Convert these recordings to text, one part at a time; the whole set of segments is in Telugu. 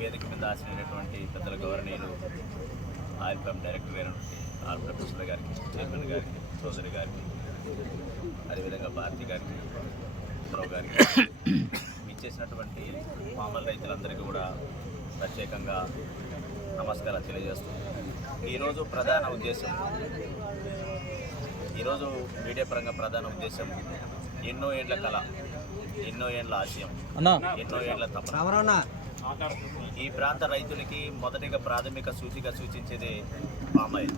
వేదిక మీద ఆశించినటువంటి పెద్దల గవర్నీయులు ఆయిల్ పంప్ డైరెక్టర్ అయినటువంటి ఆర్ ప్రొఫెసర్ గారికి, చైర్మన్ గారికి, చౌదరి గారికి, అదేవిధంగా భారతి గారికి, రావు గారికి ఇచ్చేసినటువంటి మామూలు రైతులందరికీ కూడా ప్రత్యేకంగా నమస్కారాలు తెలియజేస్తున్నాను. ఈరోజు ప్రధాన ఉద్దేశం, ఈరోజు మీడియా పరంగా ప్రధాన ఉద్దేశం ఎన్నో ఏళ్ల కళ, ఎన్నో ఏళ్ల ఆశయం, ఎన్నో ఏళ్ల తపన. ఈ ప్రాంత రైతులకి మొదటిగా ప్రాథమిక సూచిగా సూచించేది పామాయిల్.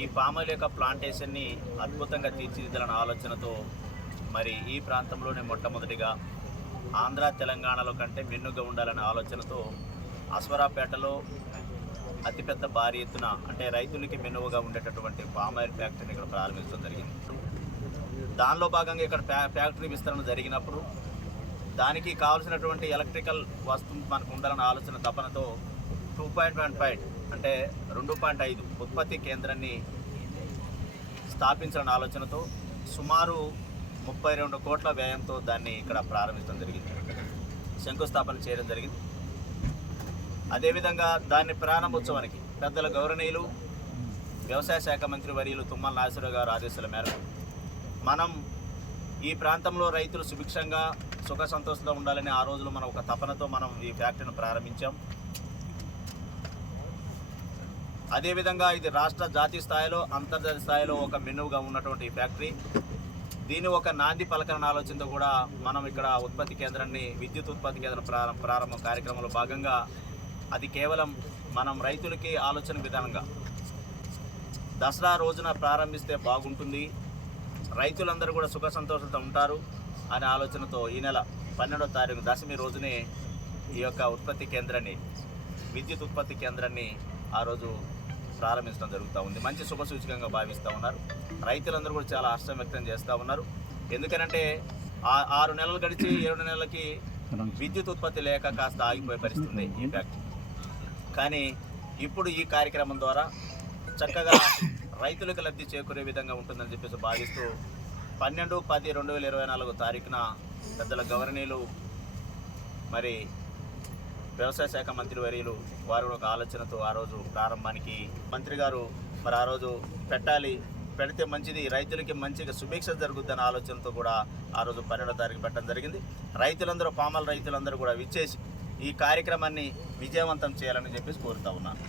ఈ పామాయిల్ యొక్క ప్లాంటేషన్ని అద్భుతంగా తీర్చిదిద్దాలన్న ఆలోచనతో మరి ఈ ప్రాంతంలోనే మొట్టమొదటిగా ఆంధ్ర తెలంగాణలో కంటే మెన్నుగా ఉండాలనే ఆలోచనతో అశ్వరాపేటలో అతిపెద్ద భారీ ఎత్తున అంటే రైతులకి మెనువుగా ఉండేటటువంటి పామాయిల్ ఫ్యాక్టరీని ఇక్కడ ప్రారంభించడం జరిగింది. దానిలో భాగంగా ఇక్కడ ఫ్యాక్టరీ విస్తరణ జరిగినప్పుడు దానికి కావాల్సినటువంటి ఎలక్ట్రికల్ వస్తువు మనకు ఉండాలన్న ఆలోచన తపనతో 2.15 అంటే 2.5 ఉత్పత్తి కేంద్రాన్ని స్థాపించాలన్న ఆలోచనతో సుమారు 32 కోట్ల వ్యయంతో దాన్ని ఇక్కడ ప్రారంభించడం జరిగింది, శంకుస్థాపన చేయడం జరిగింది. అదేవిధంగా దాన్ని ప్రారంభోత్సవానికి పెద్దల గౌరవనీయులు వ్యవసాయ శాఖ మంత్రి వర్యులు తుమ్మల నాగేశ్వరరావు గారు ఆదేశాల మేరకు మనం ఈ ప్రాంతంలో రైతులు సుభిక్షంగా సుఖ సంతోషంగా ఉండాలని ఆ రోజులు మనం ఒక తపనతో మనం ఈ ఫ్యాక్టరీని ప్రారంభించాం. అదేవిధంగా ఇది రాష్ట్ర జాతీయ స్థాయిలో అంతర్జాతీయ స్థాయిలో ఒక మెనువుగా ఉన్నటువంటి ఈ ఫ్యాక్టరీ, దీని ఒక నాంది పలకన ఆలోచనతో కూడా మనం ఇక్కడ ఉత్పత్తి కేంద్రాన్ని విద్యుత్ ఉత్పత్తి కేంద్రం ప్రారంభ కార్యక్రమంలో భాగంగా అది కేవలం మనం రైతులకి ఆలోచన విధానంగా దసరా రోజున ప్రారంభిస్తే బాగుంటుంది, రైతులందరూ కూడా సుఖ సంతోషంతో ఉంటారు అనే ఆలోచనతో ఈ నెల 12వ తారీఖు దశమి రోజునే ఈ యొక్క ఉత్పత్తి కేంద్రాన్ని, విద్యుత్ ఉత్పత్తి కేంద్రాన్ని ఆ రోజు ప్రారంభించడం జరుగుతూ ఉంది. మంచి శుభసూచకంగా భావిస్తూ ఉన్నారు. రైతులందరూ కూడా చాలా హర్షం వ్యక్తం చేస్తూ ఉన్నారు. ఎందుకనంటే 6 నెలలు గడిచి 7 నెలలకి విద్యుత్ ఉత్పత్తి లేక కాస్త ఆగిపోయే పరిస్థితి ఈ ఫ్యాక్టరీ. కానీ ఇప్పుడు ఈ కార్యక్రమం ద్వారా చక్కగా రైతులకు లబ్ధి చేకూరే విధంగా ఉంటుందని చెప్పేసి భావిస్తూ 12/10/2024 తారీఖున పెద్దల గవర్నీయులు మరి వ్యవసాయ శాఖ మంత్రి వర్యులు వారు ఒక ఆలోచనతో ఆ రోజు ప్రారంభానికి మంత్రి గారు మరి ఆ రోజు పెడితే మంచిది, రైతులకి మంచిగా సుభిక్ష జరుగుద్దన్న ఆలోచనతో కూడా ఆ రోజు 12వ తారీఖు పెట్టడం జరిగింది. రైతులందరూ పామాయిల్ రైతులందరూ కూడా విచ్చేసి ఈ కార్యక్రమాన్ని విజయవంతం చేయాలని చెప్పేసి కోరుతా ఉన్నాను.